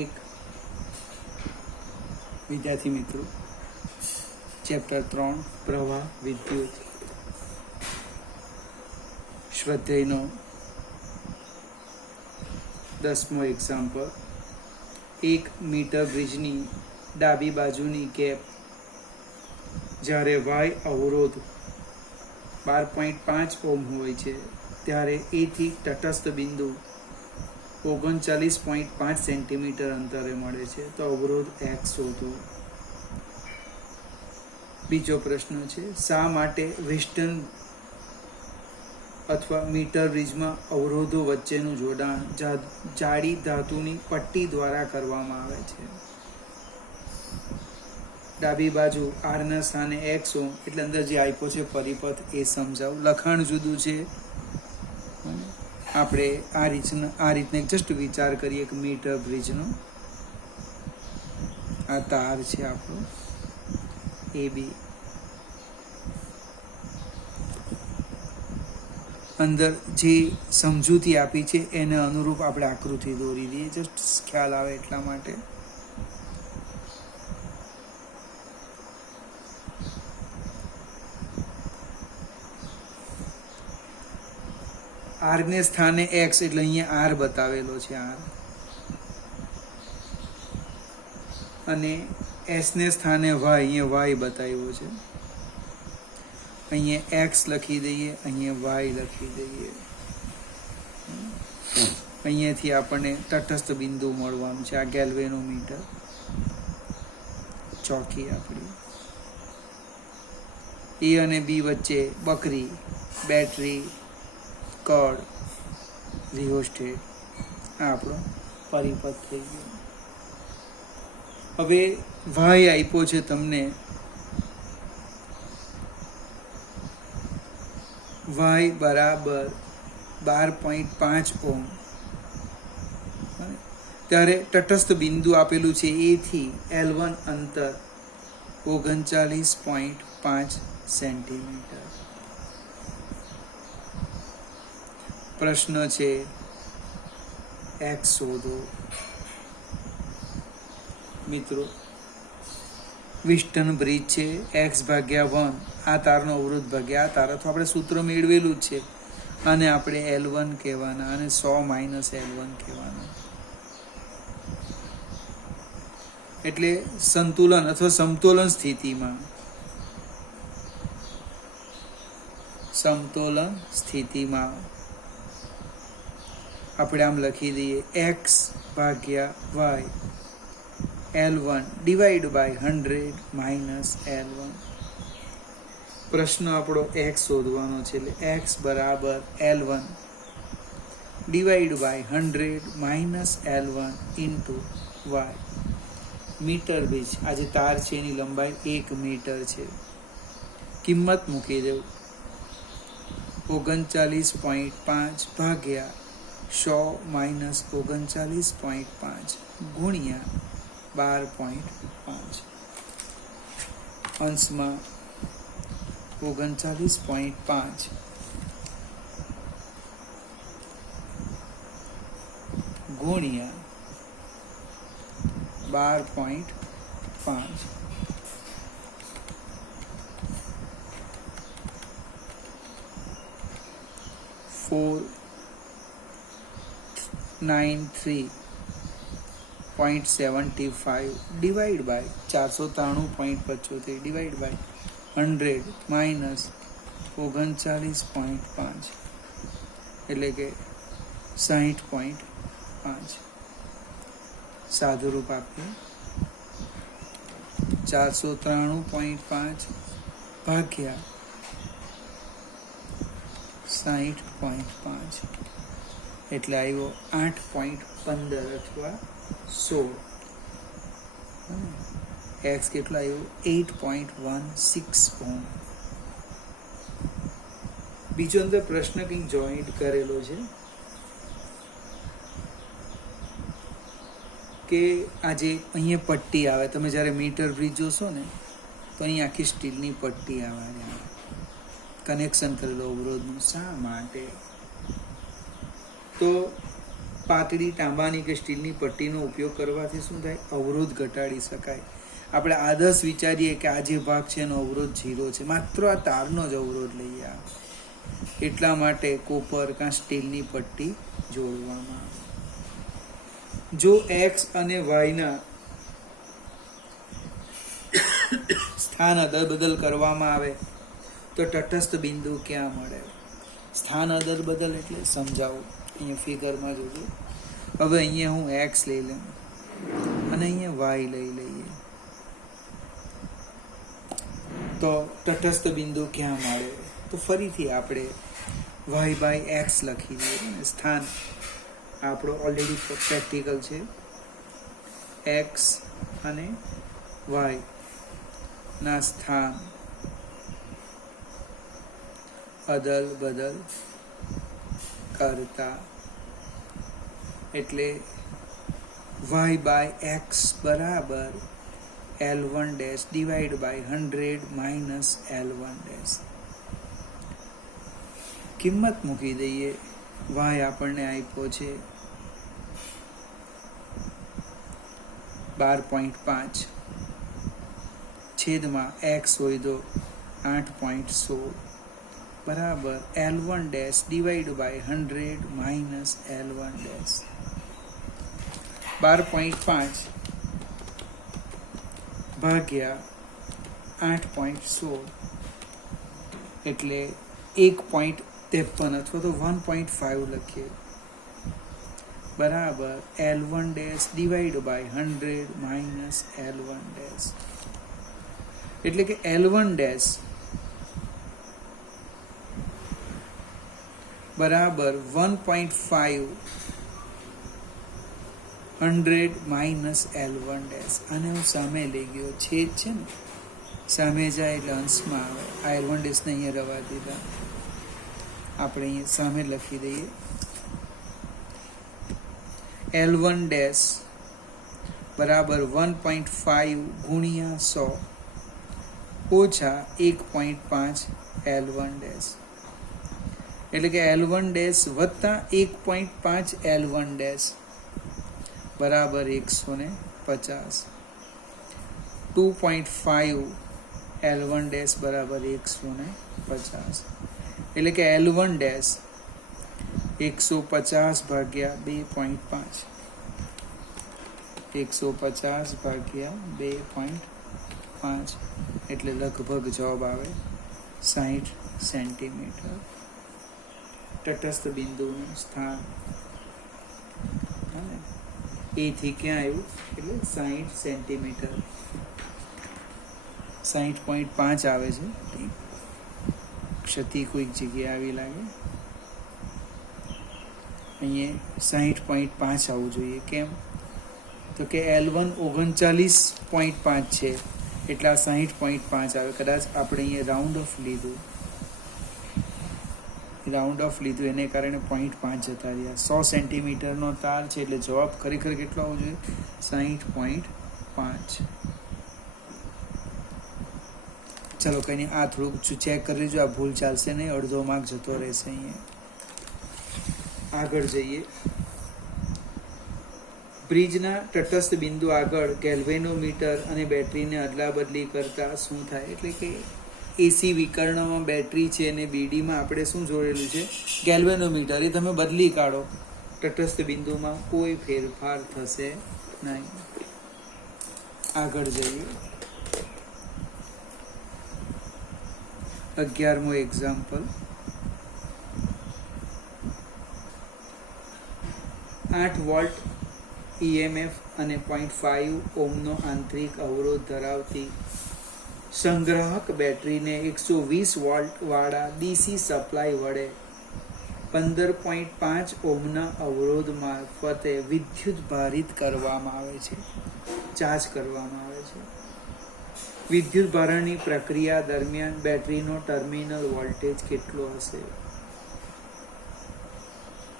એક વિદ્યાર્થી મિત્રો ચેપ્ટર 3 પ્રવાહ વિદ્યુત સ્વાધ્યાયનો 10મો એક્ઝામ્પલ. 1 મીટર બ્રિજની ડાબી બાજુની ગેપ જ્યારે વાય અવરોધ 12.5 ઓહ્મ હોય છે ત્યારે એથી તટસ્થ બિંદુ 39.5 સેન્ટીમીટર અંતરે મળે છે. તો અવરોધ x શોધો. બીજો પ્રશ્ન છે, શા માટે વિસ્ટન અથવા મીટર બ્રિજમાં અવરોધો વચ્ચેનું જોડાણ જાડી ધાતુની પટ્ટી દ્વારા કરવામાં આવે છે? ડાબી બાજુ r ના સ્થાને x ઓહ્મ, એટલે અંદર જે આપ્યો છે પરિપથ એ સમજાવું. લખાણ જુદું છે. આપણે આ રીતને જસ્ટ વિચાર કરીએ કે મીટર બ્રિજનો આ તાર છે આપણો AB, અંદર જે સમજૂતી આપી છે એને અનુરૂપ આપણે આકૃતિ દોરી દઈએ, જસ્ટ ખ્યાલ આવે એટલા માટે. r ને સ્થાને x એટલે અહીંયા r બતાવેલો છે r, અને s ને સ્થાને y, અહીંયા y બતાવ્યો છે. અહીંયા x લખી દઈએ, અહીંયા y લખી દઈએ. અહીંયાથી આપણને તટસ્થ બિંદુ મળવાનું છે. આ ગેલ્વેનોમીટર ચોકી આપણી. A અને B વચ્ચે બકરી, બેટરી, કડ, રિયોસ્ટેટ, આ આપણો પરિપથ થઈ ગયો. હવે y આપ્યો છે તમને, y બરાબર 12.5 ઓહ્મ, ત્યારે તટસ્થ બિંદુ આપેલું છે A થી L1 અંતર 39.5 સેન્ટીમીટર. પ્રશ્ન છે x શોધો. મિત્રો વિસ્ટન બ્રિજ છે, x/1 આ તારનો અવરોધ ભાગ્યા આ તાર, અથવા આપણે સૂત્ર મેળવેલું જ છે. અને આપણે L1 કહેવાના અને 100 - L1 કહેવાના. એટલે સંતુલન અથવા સમતોલન સ્થિતિમાં આપણે આમ લખી દઈએ x/y L1 / 100 - L1. પ્રશ્ન આપણો x શોધવાનો છે, એટલે x બરાબર L1 / 100 - L1 into y. Metre bridge, આ જે તાર છે એની લંબાઈ 1 મીટર છે. કિંમત મૂકી દઉં, 39.5 ભાગ્યા 100 - 39.5 ગુણ્યા 12.5, અંશમાં 39.5 ગુણ્યા 12.5, 493.75 divide by 493.75 divide by 100 minus 39.5 એટલે કે 60.5. સાદુરૂપ આપીએ, 493.5 ભાગ્યા 60.5 એટલે આવ્યો 8.15 અથવા 16. x કેટલો આવ્યો? 8.16 ઓહ્મ. બીજો અંદર પ્રશ્ન કંઈક જોઈન્ટ કરેલો છે કે આજે અહીંયા પટ્ટી આવે, તમે જ્યારે મીટર બ્રિજ જોશો ને તો અહીંયા આખી સ્ટીલની પટ્ટી આવે, કનેક્શન કરેલો અવરોધનું. શા માટે? તો પાતળી તાંબાની કે સ્ટીલની પટ્ટીનો ઉપયોગ કરવાથી શું થાય? અવરોધ ઘટાડી શકાય. આપણે આદર્શ વિચારીએ કે આ જે ભાગ છે એનો અવરોધ 0 છે, માત્ર આ તારનો જ અવરોધ લઈએ. એટલા માટે કોપર કાં સ્ટીલની પટ્ટી જોડવામાં આવે. જો એક્સ અને વાયના સ્થાન અદલ-બદલ કરવામાં આવે તો તટસ્થ બિંદુ ક્યાં મળે? સ્થાન અદલ-બદલ એટલે સમજાવું, અહીંયા ફિગરમાં જોજો. હવે અહીંયા હું એક્સ લઈ લઉં અને અહીંયા વાય લઈ લઈએ તો તટસ્થ બિંદુ ક્યાં મળે? તો ફરીથી આપણે વાય બાય એક્સ લખી દઈએ. સ્થાન આપણો ઓલરેડી પ્રેક્ટિકલ છે. એક્સ અને વાય ના સ્થાન અદલ બદલ કરતા એટલે વાય બાય એક્સ બરાબર L1 dash divide by 100 minus L1 dash. કિંમત મૂકી દઈએ. વાય આપણને આપ્યો છે 12.5 છેદમાં એક્સ હોય તો 8.16 બરાબર L1 dash divide by 100 minus L1 dash. 12.5 ભાગ્યા 8.16 એટલે 1.53 અથવા તો 1.5 લખીએ બરાબર L1 dash divide by 100 minus L1 dash. એટલે કે L1 ડેશ બરાબર 1.5 100 માઇનસ L1 ડેશ. આને હું સામે લઈ ગયો, છેદ છે ને સામે જાય એટલે અંશમાં આવે. આ L1 ડેશને અહીંયા રવા દીધા, આપણે અહીંયા સામે લખી દઈએ. L1 ડેશ બરાબર 1.5 ગુણ્યા 100 ઓછા 1.5 L1 ડેશ. એટલે કે L1 ડેશ વત્તા 1.5 L1 ડેશ બરાબર 150. 2.5 L1 ડેશ બરાબર 150. એટલે કે L1 ડેશ 150 ભાગ્યા 2.5 150 ભાગ્યા 2.5 એટલે લગભગ જવાબ આવે 60 સેન્ટીમીટર. તટસ્થ બિંદુનું સ્થાન એથી ક્યાં આવ્યું? એટલે 60 સેન્ટીમીટર. 60.5 આવે છે. ક્ષતિ કોઈક જગ્યાએ આવી લાગે. અહીંયા 60.5 આવવું જોઈએ. કેમ? તો કે L1 39.5 છે એટલે આ 60.5 આવે. કદાચ આપણે અહીંયા રાઉન્ડ ઓફ લીધું એને કારણે 0.5 જતા રહ્યા. 100 સેન્ટીમીટરનો તાર છે એટલે જવાબ ખરેખર કેટલો આવવો જોઈએ? 60.5. ચલો કંઈ નહીં, આ થોડુંક ચેક કરી લેજો. આ ભૂલ ચાલશે નહીં, અડધો માર્ક જતો રહેશે. અહીંયા આગળ જઈએ. બ્રિજના તટસ્થ બિંદુ આગળ ગેલ્વેનોમીટર અને બેટરીને અદલા બદલી કરતા શું થાય? એટલે કે એસી વિકર્ણમાં બેટરી છે અને બીડીમાં આપણે શું જોડેલું છે? ગેલ્વેનોમીટર. એ તમે બદલી કાઢો, તટસ્થ બિંદુમાં કોઈ ફેરફાર થશે નહીં. આગળ જઈએ. 11મો એક્ઝામ્પલ. 8 વોલ્ટ EMF અને 0.5 ઓહ્મનો આંતરિક અવરોધ ધરાવતી સંગ્રાહક બેટરીને 120 વોલ્ટ વાળા DC સપ્લાય વડે 15.5 ઓહ્મના અવરોધ મારફતે વિદ્યુત ભારિત કરવામાં આવે છે, ચાર્જ કરવામાં આવે છે. વિદ્યુત ભારણની પ્રક્રિયા દરમિયાન બેટરીનો ટર્મિનલ વોલ્ટેજ કેટલો હશે?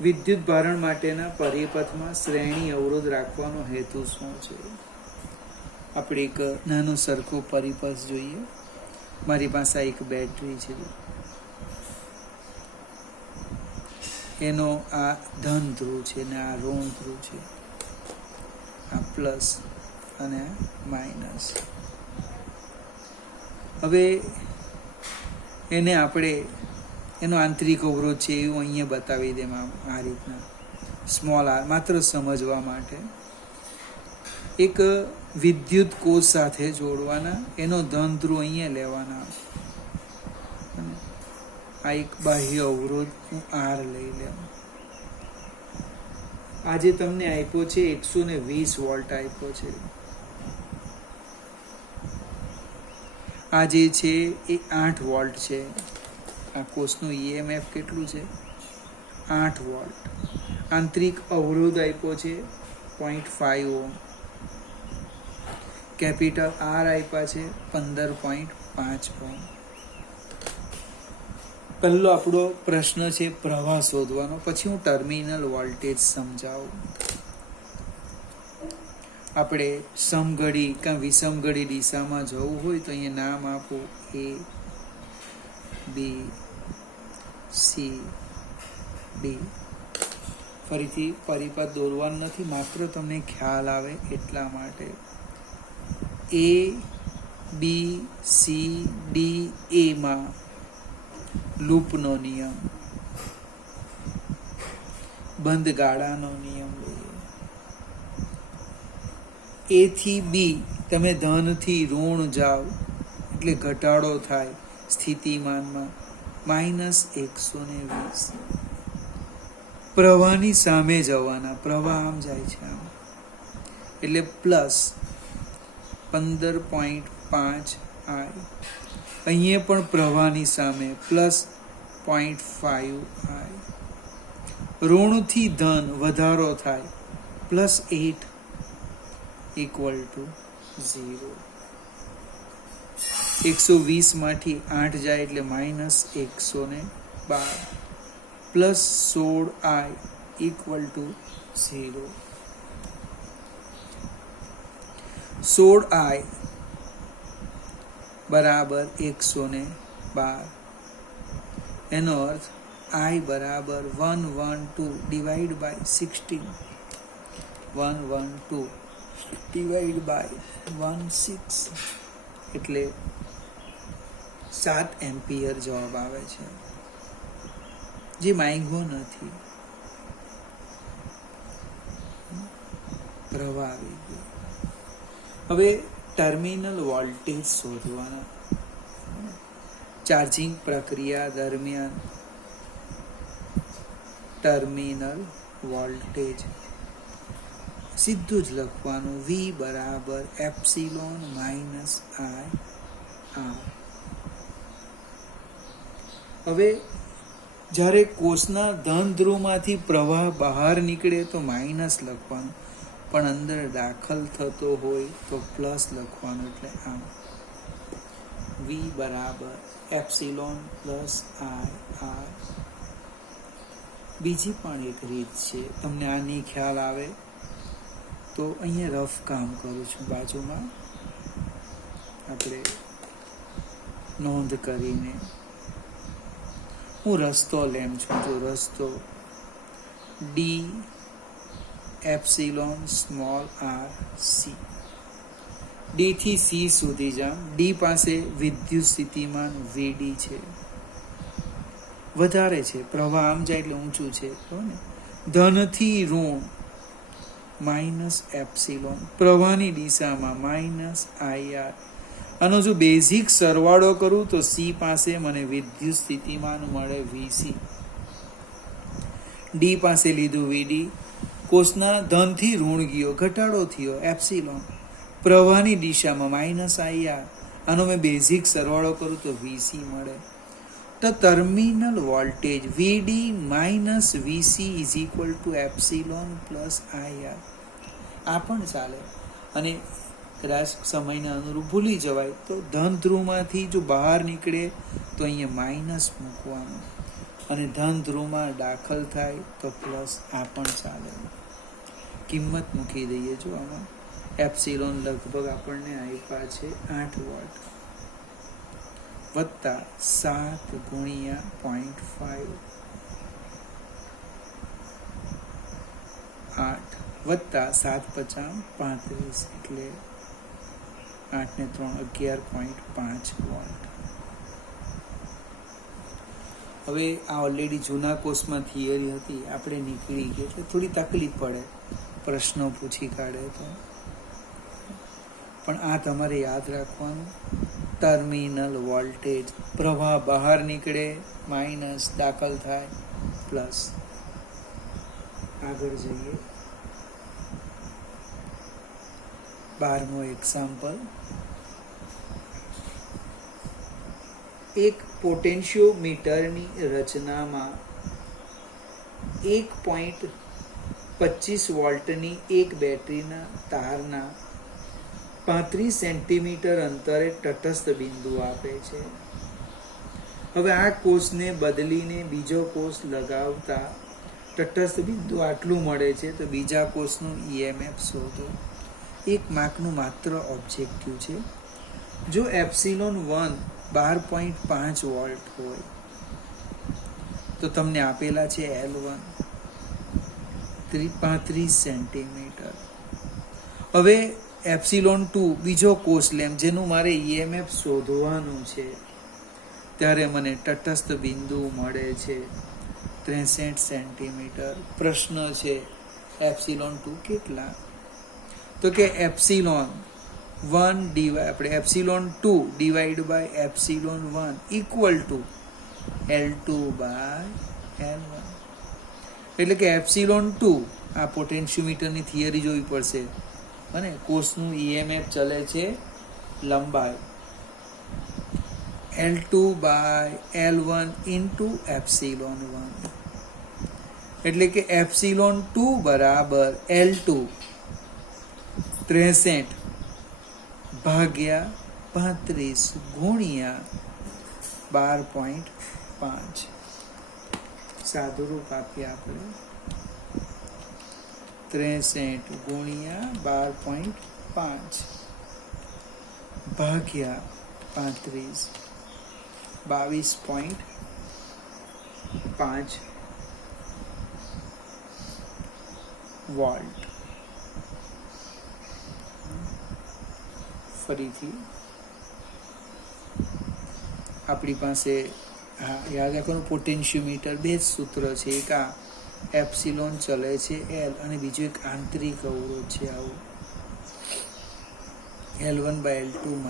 વિદ્યુત ભારણ માટેના પરિપથમાં શ્રેણી અવરોધ રાખવાનો હેતુ શું છે? આપણે એક નાનો સરખો પરિપથ જોઈએ. મારી પાસે એક બેટરી છે. એનો આ ધન ધ્રુવ છે ને આ ઋણ ધ્રુવ છે, આ પ્લસ અને માઇનસ. હવે એને આપણે એનો આંતરિક અવરોધ છે એવું અહીંયા બતાવી દેમ આ રીતના સ્મોલ આર, માત્ર સમજવા માટે. એક વિદ્યુત કોષ સાથે જોડવાના, એનો ધન ધ્રુવ અહીંયા લેવાના. આ એક બાહ્ય અવરોધ હું આર લઈ લેવું. આજે તમને આપ્યો છે 120 વોલ્ટ આપ્યો છે. આ જે છે એ 8 વોલ્ટ છે. આ કોષનું EMF કેટલું છે? 8 વોલ્ટ. આંતરિક અવરોધ આપ્યો છે 0.5 ઓહ્મ. કેપિટલ આર આપ્યા છે 15.5 ઓહ્મ. પહેલો આપણો પ્રશ્ન છે પ્રવાહ શોધવાનો, પછી હું ટર્મિનલ વોલ્ટેજ સમજાવું. આપણે સમઘડી કે વિષમઘડી દિશામાં જવું હોય તો અહીંયા નામ આપો A, B, C, D. ફરીથી પરિપથ દોરવાનું નથી, માત્ર તમને ખ્યાલ આવે એટલા માટે. A, B, C, D, A માં લૂપનો નિયમ, બંધ ગાળાનો નિયમ લઈએ. A થી B તમે ધનથી ઋણ જાઓ એટલે ઘટાડો થાય સ્થિતિમાનમાં -120. પ્રવાહની સામે જવાના, પ્રવાહ આમ જાય છે આમ, એટલે પ્લસ 15.5 I. અહીંયા પણ પ્રવાહની સામે પ્લસ 0.5 I. ઋણથી ધન વધારો થાય +8 = 0. 120 માંથી 8 જાય એટલે -112 પ્લસ 16 I = 0. 16 I બરાબર 112. એનો અર્થ I બરાબર 112 ડિવાઈડ બાય 16. 112 ડિવાઈડ બાય 16 એટલે 7 એમ્પિયર જવાબ આવે છે, જે માંગ્યો નથી. પ્રવાહ આવી ગયો. હવે ટર્મિનલ વોલ્ટેજ શોધવાના. ચાર્જિંગ પ્રક્રિયા દરમિયાન ટર્મિનલ વોલ્ટેજ સીધું જ લખવાનું, V બરાબર એપ્સિલોન માઇનસ I R. હવે જ્યારે કોષના ધન ધ્રુવમાંથી પ્રવાહ બહાર નીકળે તો માઇનસ લખવાનું, પણ અંદર દાખલ થતો હોય તો પ્લસ લખવાનું, એટલે આમ V બરાબર એપ્સિલોન પ્લસ I R. બીજી પણ એક રીત છે, તમને આની ખ્યાલ આવે તો અહીંયા રફ કામ કરું છું બાજુમાં, આપણે નોંધ કરીને. હું રસ્તો લેમ છું, જો રસ્તો D epsilon small r C. D થી C સુધી જામ. D પાસે વિદ્યુત સ્થિતિમાન VD છે, વધારે છે, પ્રવાહ આમ જાય એટલે ઊંચું છે, ધનથી ઋણ માઇનસ એપ્સિલોન, પ્રવાહની દિશામાં -IR. આનો જો બેઝિક સરવાળો કરું તો C પાસે મને વિદ્યુત સ્થિતિમાન મળે VC. D પાસે લીધું VD, કોષના ધનથી ઋણ ગયો, ઘટાડો થયો એપ્સિલોન, પ્રવાહની દિશામાં -IR. આનો મેં બેઝિક સરવાળો કરું તો VC મળે. તો terminal voltage VD minus VC is equal to epsilon plus IR. આ પણ ચાલે. અને કદાચ સમયને અનુરૂપ ભૂલી જવાય તો ધન ધ્રુવમાંથી જો બહાર નીકળે તો અહીંયા માઇનસ મૂકવાનું, અને ધન ધ્રુવમાં દાખલ થાય તો પ્લસ. આ પણ ચાલે. કિંમત મૂકી દઈએ. જો આમાં એપ્સિલોન લગભગ આપણને આપ્યા છે 8 વોટ વત્તા 7 × 0.5 8 વત્તા 7 પચામ 35 એટલે 8 ને 3 11.5 વોલ્ટ. હવે આ ઓલરેડી જૂના કોર્સમાં થિયરી હતી, આપણે નીકળી ગઈ એટલે થોડી તકલીફ પડે, પ્રશ્નો પૂછી કાઢે તો. પણ આ તમારે યાદ રાખવાનું, ટર્મિનલ વોલ્ટેજ, પ્રવાહ બહાર નીકળે માઇનસ, દાખલ થાય પ્લસ. આગળ જઈએ. 12મો એક્ઝામ્પલ. એક પોટેન્શિયોમીટરની રચનામાં 1.25 વોલ્ટની એક બેટરીના તારના 35 સેન્ટીમીટર અંતરે તટસ્થ બિંદુ આપે છે. હવે આ કોષને બદલીને બીજો કોષ લગાવતા તટસ્થ બિંદુ આટલું મળે છે, તો બીજા કોષનું EMF શોધો. 1 માર્કનું માત્ર ઓબ્જેક્ટિવ છે. જો એપ્સિલોન 1 12.5 વોલ્ટ હોય તો તમને આપેલા છે L1 35 સેન્ટીમીટર. હવે એપ્સિલોન 2 બીજો કોષ લેમ જેનું મારે EMF શોધવાનું છે, ત્યારે મને તટસ્થ બિંદુ મળે છે 63 સેન્ટીમીટર. પ્રશ્ન છે એપ્સિલોન 2 કેટલા? તો કે epsilon 2 divide by epsilon 1 equal to L2 by L1. એટલે કે એપ્સિલોન 2, આ પોટેન્શિયોમીટરની થિયરી જોવી પડશે, અને કોષનું EMF ચલે છે લંબાઈ, L2 by L1 into epsilon 1. એટલે કે એપ્સિલોન 2 બરાબર L2 63 ભાગ્યા 35 ગુણ્યા 12.5. સાદુરૂપ આપીએ આપણે, 63 ગુણ્યા 12.5 ભાગ્યા 35, 22.5 વોલ્ટ. ફરીથી આપણી પાસે યાદ રાખવાનું, પોટેન્શિયોમીટર બે જ સૂત્ર છે. એક આ એપ્સિલોન ચલે છે L, અને બીજું એક આંતરિક અવરોધ છે આવું L1 બાય L2 -1.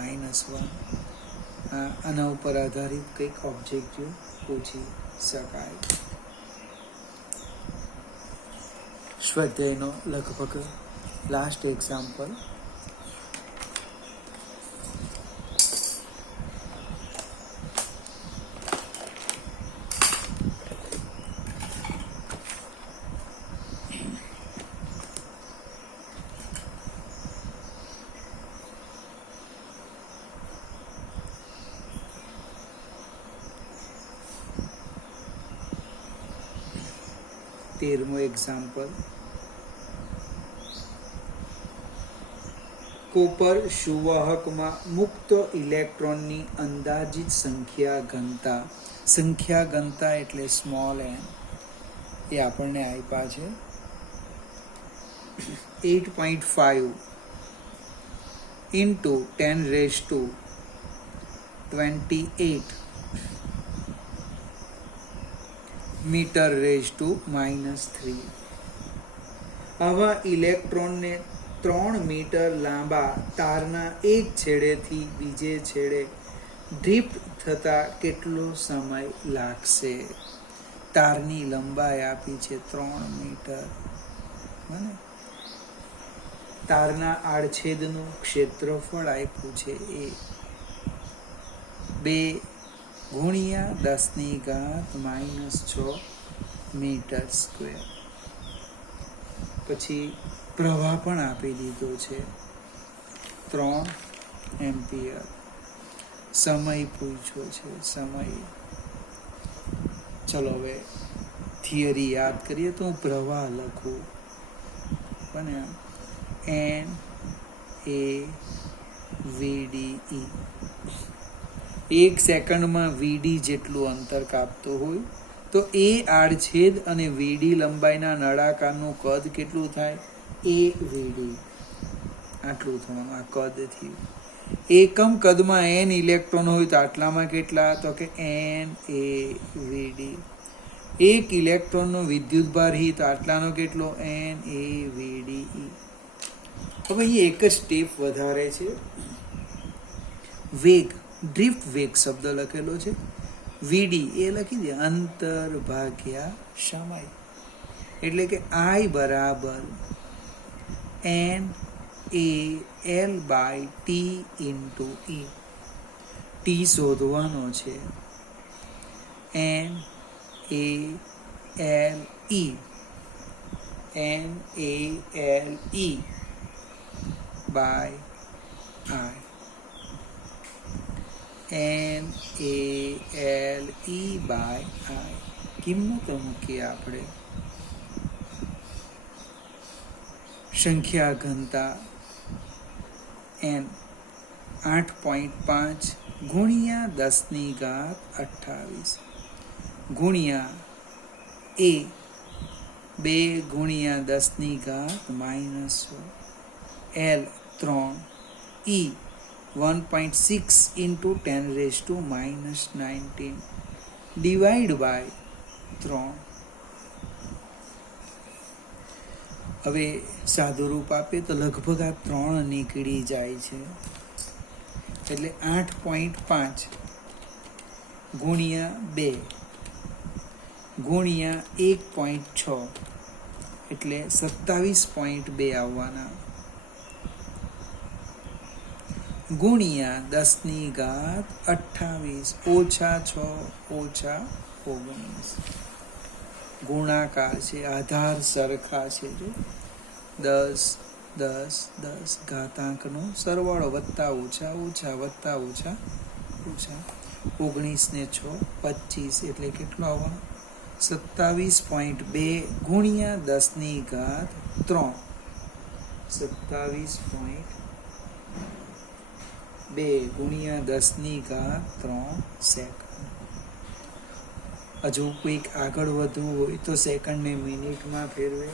આના ઉપર આધારિત કંઈક ઓબ્જેક્ટિવ પૂછી શકાય. સ્વાધ્યાયનો લગભગ લાસ્ટ એક્ઝામ્પલ. તેરમો એક્ઝામ્પલ. કોપર સુવાહકમાં મુક્ત ઇલેક્ટ્રોનની અંદાજિત સંખ્યા ઘનતા એટલે સ્મોલ n, એ આપણને આપ્યા છે 8.5 ઇન્ટુ 10⁻28 મીટર⁻3. આવા ઇલેક્ટ્રોનને 3 મીટર લાંબા તારના એક છેડેથી બીજે છેડે ડ્રિફ્ટ થતા કેટલો સમય લાગશે? તારની લંબાઈ આપી છે 3 મીટર, બને તારના આડછેદનું ક્ષેત્રફળ આપ્યું છે એ 2 ગુણ્યા 10⁻⁻6 મીટર સ્ક્વેર. પછી પ્રવાહ પણ આપી દીધો છે 3 એમ્પિયર. સમય પૂછ્યો છે, સમય. ચલો હવે થિયરી યાદ કરીએ તો હું પ્રવાહ લખું, બને NaVDE. 1 સેકન્ડમાં VD જેટલું અંતર કાપતો હોય તો એ આડછેદ અને વીડી લંબાઈના નળાકારનું કદ કેટલું થાય? એ વીડી આટલું થવાનું આ કદથી. એકમ કદમાં n ઇલેક્ટ્રોન હોય તો આટલામાં કેટલા? તો કે n a vd. એક ઇલેક્ટ્રોનનો વિદ્યુતભાર હી તો આટલાનો કેટલો? n a vd e. હવે અહીં એક જ સ્ટેપ વધારે છે. વેગ, ડ્રિફ્ટ વેગ શબ્દ લખેલો છે. vd એ લખી દે અંતર ભાગ્યા સમય, એટલે કે I બરાબર n a l by t into e. T શોધવાનો છે. n a l e n a l e by I. n a l e by I. કિંમતો મૂકીએ આપણે. સંખ્યા ઘનતા n 8.5 ગુણ્યા 10⁻28 ગુણ્યા a 2 ગુણ્યા 10⁻−6 l 3 e 1.6 into 10⁻−19 divide by 3. હવે સાદું રૂપ આપે તો લગભગ આ 3 નીકળી જાય છે, એટલે 8.5 ગુણ્યા 2 ગુણ્યા 1.6 એટલે 27.2 આવવાના ગુણ્યા 10⁻28 ઓછા 6 ઓછા 19. ગુણાકાર છે, આધાર સરખા છે. 10 10 10 ઘાતાંકનો સરવાળો વત્તા ઓછા ઓછા વત્તા ઓછા ઓછા 19 ને 6 25 એટલે કેટલો આવવાનો? 27.2 ગુણ્યા 10⁻3 27.2 ગુણ્યા 10⁻3 સેકન્ડ. હજુ કોઈક આગળ વધવું હોય તો સેકન્ડને મિનિટમાં ફેરવે,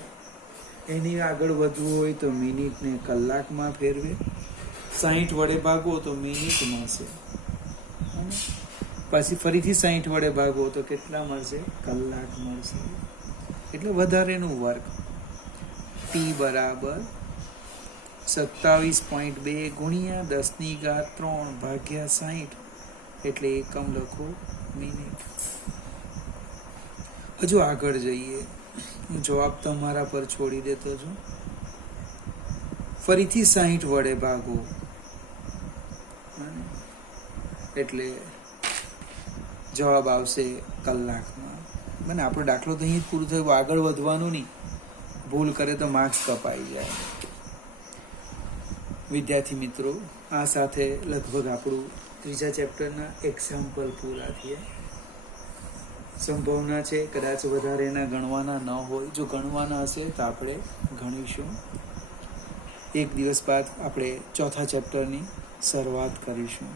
એની આગળ વધવું હોય તો મિનિટને કલાકમાં ફેરવે. 60 વડે ભાગો તો મિનિટ મળશે, પછી ફરીથી 60 વડે ભાગો તો કેટલા મળશે? કલાક મળશે. એટલે વધારેનું વર્ક. t બરાબર 27.2 ગુણ્યા 10⁻3 ભાગ્યા 60 એટલે એકમ લખો મિનિટ. હજુ આગળ જઈએ, જવાબ તમારા પર છોડી દેતો છું. ફરીથી 60 વડે ભાગો એટલે જવાબ આવશે કલાકમાં. મને આપણો દાખલો તો અહીં જ પૂરું થયું, આગળ વધવાનું નહીં. ભૂલ કરે તો માર્ક્સ કપાઈ જાય. વિદ્યાર્થી મિત્રો, આ સાથે લગભગ આપણું ત્રીજા ચેપ્ટરના એક્ઝામ્પલ પૂરા થયા. સંભાવના છે કદાચ વધારે એના ગણવાના ન હોય. જો ગણવાના હશે તો આપણે ગણીશું. એક દિવસ બાદ આપણે ચોથા ચેપ્ટરની શરૂઆત કરીશું.